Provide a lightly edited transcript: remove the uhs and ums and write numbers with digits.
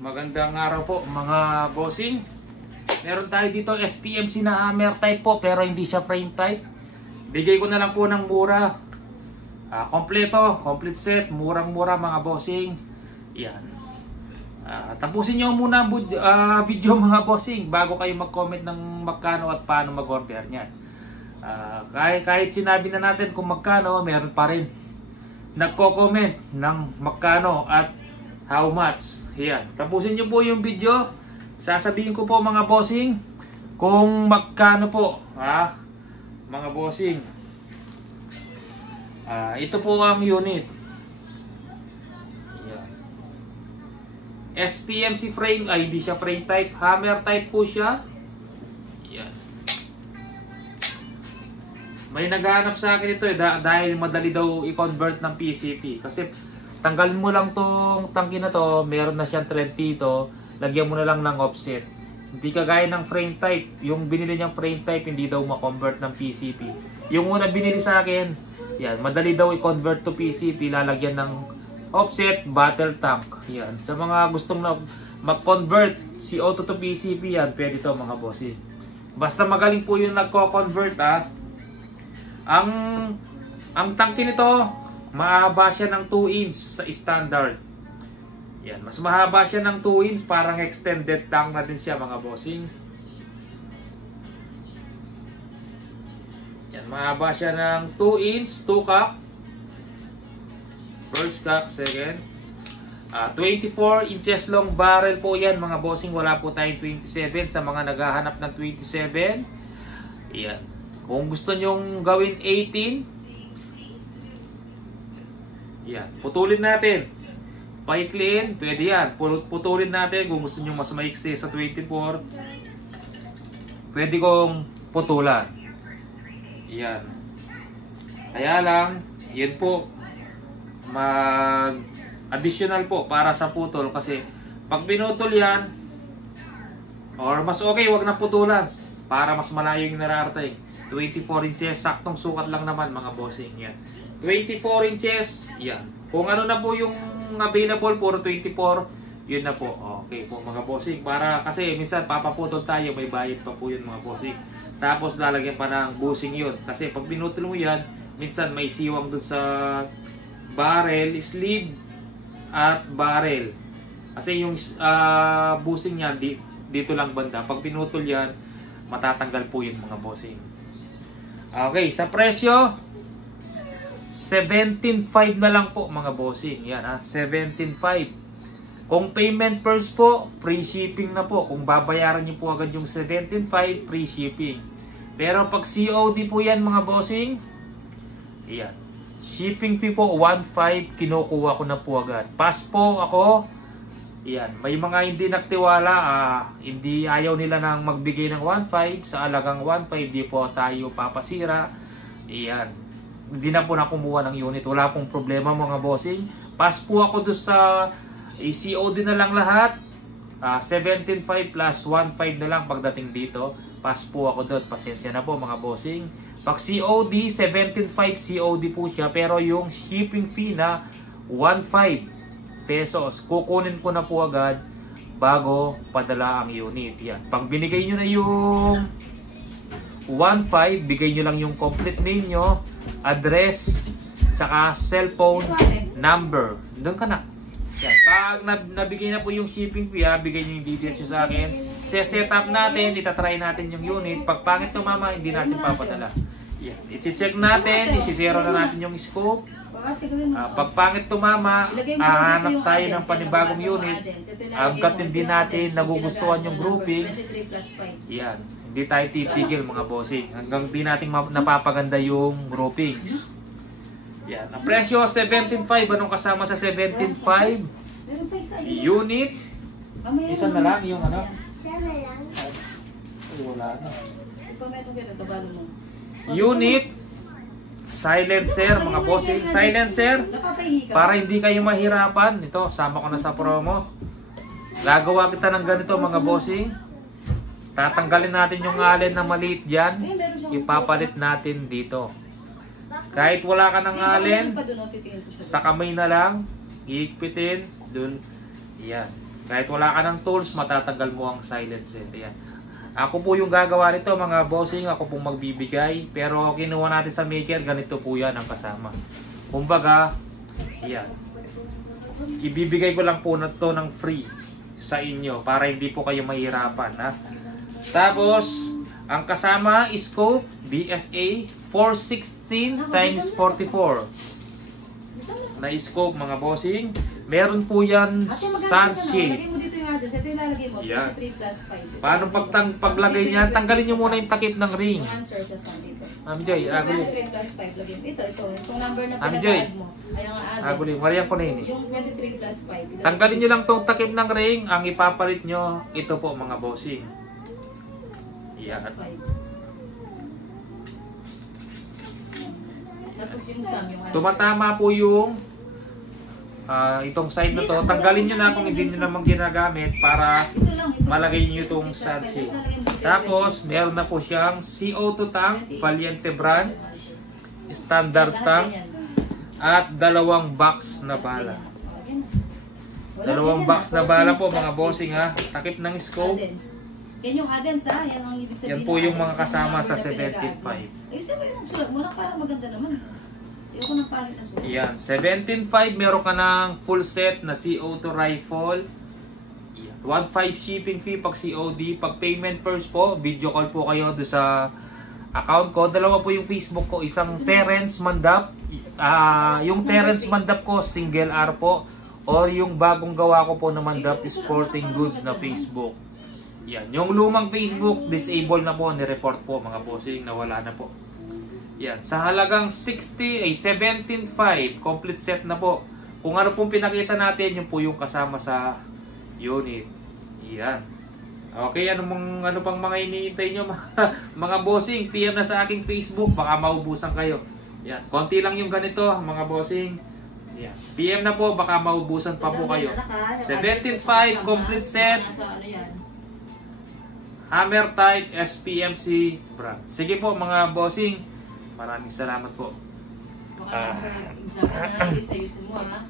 Magandang araw po mga bossing. Meron tayo dito SPMC na hammer type po pero hindi siya frame type. Bigay ko na lang po ng mura. Complete set, murang-mura mga bossing. Yan. Tapusin nyo muna ang video mga bossing bago kayo mag-comment ng magkano at paano mag-order niyan. Kahit sinabi na natin kung magkano, meron pa rin nagko-comment ng magkano at how much. Yan. Tapusin nyo po yung video. Sasabihin ko po mga bossing kung magkano po. Mga bossing. Ito po ang unit. Yan. SPMC frame. Hindi siya frame type. Hammer type po siya. Yan. May naghahanap sa akin ito dahil madali daw i-convert ng PCP. Kasi tanggalin mo lang tong tangke na to, meron na siyang thread dito, lagyan mo na lang ng offset. Hindi kagaya ng frame type, yung binili niyang frame type hindi daw ma-convert ng PCP. Yung una binili sa akin, yan, madali daw i-convert to PCP, lalagyan ng offset, battle tank. Yan, sa mga gustong mag-convert si auto to PCP, yan, pwede to mga bossy. Basta magaling po yung nagko-convert Ang tangke nito, mahaba siya ng 2 inch sa standard. Yan, mas mahaba siya ng 2 inch, parang extended tank na din siya mga bossing. Yan, mahaba siya ng 2 inch, 2 cock. First cock, second. 24 inches long barrel po yan mga bossing. Wala po tayong 27 sa mga naghahanap ng 27. Yan. Kung gusto nyong gawin 18, yan, putulin natin. Paikliin, pwede yan. Putulin natin kung gusto nyo mas maiksi sa 24. Pwede kong putulan. Yan. Kaya lang, yan po, additional po para sa putol. Kasi pag pinutol yan, or mas okay, wag na putulan. Para mas malayo yung nararating. 24 inches, saktong sukat lang naman mga bossing. Yan. 24 inches, yan. Kung ano na po yung available, puro 24, yun na po. Okay po mga bossing. Para kasi minsan papaputol tayo, may bayad pa po yun mga bossing. Tapos lalagyan pa ng bushing yun. Kasi pag pinutol mo yan, minsan may siwang dun sa barrel, sleeve at barrel. Kasi yung bushing yan, dito lang banda. Pag pinutol yan, matatanggal po yun mga bossing. Okay, sa presyo, 17.5 na lang po mga bossing. Yan 17.5. Kung payment first po, free shipping na po. Kung babayaran niyo po agad yung 17.5, free shipping. Pero pag COD po yan mga bossing, yan, shipping fee po 1.5, kinukuha ko na po agad. Pass po ako. Yan, may mga hindi nagtiwala, hindi ayaw nila nang magbigay ng 1.5 sa alagang 1.5, di po tayo papasira. Yan, hindi na po nakumuha ng unit, wala pong problema mga bossing. Pass po ako doon sa COD na lang lahat. 17.5 plus 1.5 na lang pagdating dito. Pass po ako doon, pasensya na po mga bossing. Pag COD, 17.5 COD po siya, pero yung shipping fee na 1.5 pesos, kukunin ko na po agad bago padala ang unit. Yan. Pag binigay nyo na yung 1.5, bigay nyo lang yung complete name nyo, address, tsaka cellphone number. Doon ka na. Yan. Pag nabigay na po yung shipping fee, bigay nyo yung details nyo sa akin. Set up natin, itatry natin yung unit. Pag pangit tumama, hindi natin papadala. Yan. I-check natin, isisero na natin yung scope. Pag pangit tumama, hahanap tayo ng panibagong unit. Hanggat hindi natin nagugustuhan yung groupings, yan, hindi tayo titigil mga bossing. Hanggang di natin napapaganda yung groupings. Yan. Ang presyo, 17.5. Anong kasama sa 17.5? Unit. Isa na lang yung ano? Ay, wala na. Unit. Silencer mga bossing. Silencer. Para hindi kayo mahirapan. Ito, sama ko na sa promo. Gagawa kita ng ganito mga bossing. Tatanggalin natin yung allen na maliit dyan. Ipapalit natin dito. Kahit wala ka ng allen, sa kamay na lang, iikpitin, dun, yan. Kahit wala ka ng tools, matatanggal mo ang silencer. Yan. Ako po yung gagawa nito mga bossing, ako pong magbibigay. Pero kinuha natin sa maker, ganito po yan ang kasama. Kumbaga, yan. Ibibigay ko lang po na to ng free sa inyo para hindi po kayo mahirapan. Ha? Tapos, ang kasama is scope BSA 416 times 44 na scope mga bossing. Meron po yan sunshade. Lagay mo dito yung Hades. Ito yung lalagay mo. Yan. 23 plus 5. Paano paglagay niya? Tanggalin nyo muna yung takip ng ring. Answer sa sun dito. Mami Joy, aguli. 23 plus 5. Lagay mo. Ito. Itong number na Mami Joy, pinag-add mo. Ayan nga Hades. aguli. Marian ko na yun eh. Yung 23 plus 5. Tanggalin nyo lang tong takip ng ring. Ang ipapalit nyo, ito po mga bossing. Yan. Tapos yung sum, yung answer. Tumatama po yung itong side na to. Tanggalin nyo na kung hindi nyo naman ginagamit para Ito lang. Ito. malagay nyo itong sunshade. Tapos, meron na po siyang CO2 tank, Valiente brand, standard tank, at dalawang box na bala. Dalawang box na bala po mga bossing ha. Takip ng scope. Yan yung Adens ha. Yan ang ibig sabihin. Yan po yung mga Adens. kasama sa Yung mga 17.5. Eh, sabi yung sulat mo na parang maganda naman. Ayoko ng pangit na sulat. Yan, 17.5 meron ka ng full set na CO2 rifle. 1.5 shipping fee pag COD. Pag payment first po, video call po kayo do sa account ko. Dalawa po yung Facebook ko. Isang Terence Mandap. Yung Terence Mandap ko, single R po. Or yung bagong gawa ko po na Mandap Sporting Goods na Facebook. Yan. Yung lumang Facebook, disable na po. Nireport po mga bossing. Nawala na po. Yan. Sa halagang 17.5, complete set na po. Kung ano pong pinakita natin, yun po yung kasama sa unit. Yan. Okay, ano pang mga iniintay nyo mga bossing, PM na sa aking Facebook, baka maubusan kayo. Yan. Konti lang yung ganito, mga bossing. Yan. PM na po, baka maubusan pa po kayo. 17.5, complete set. Hammer type SPMC brand. Sige po mga bossing. Maraming salamat po. Baka nasa exam na, ayusin mo ha.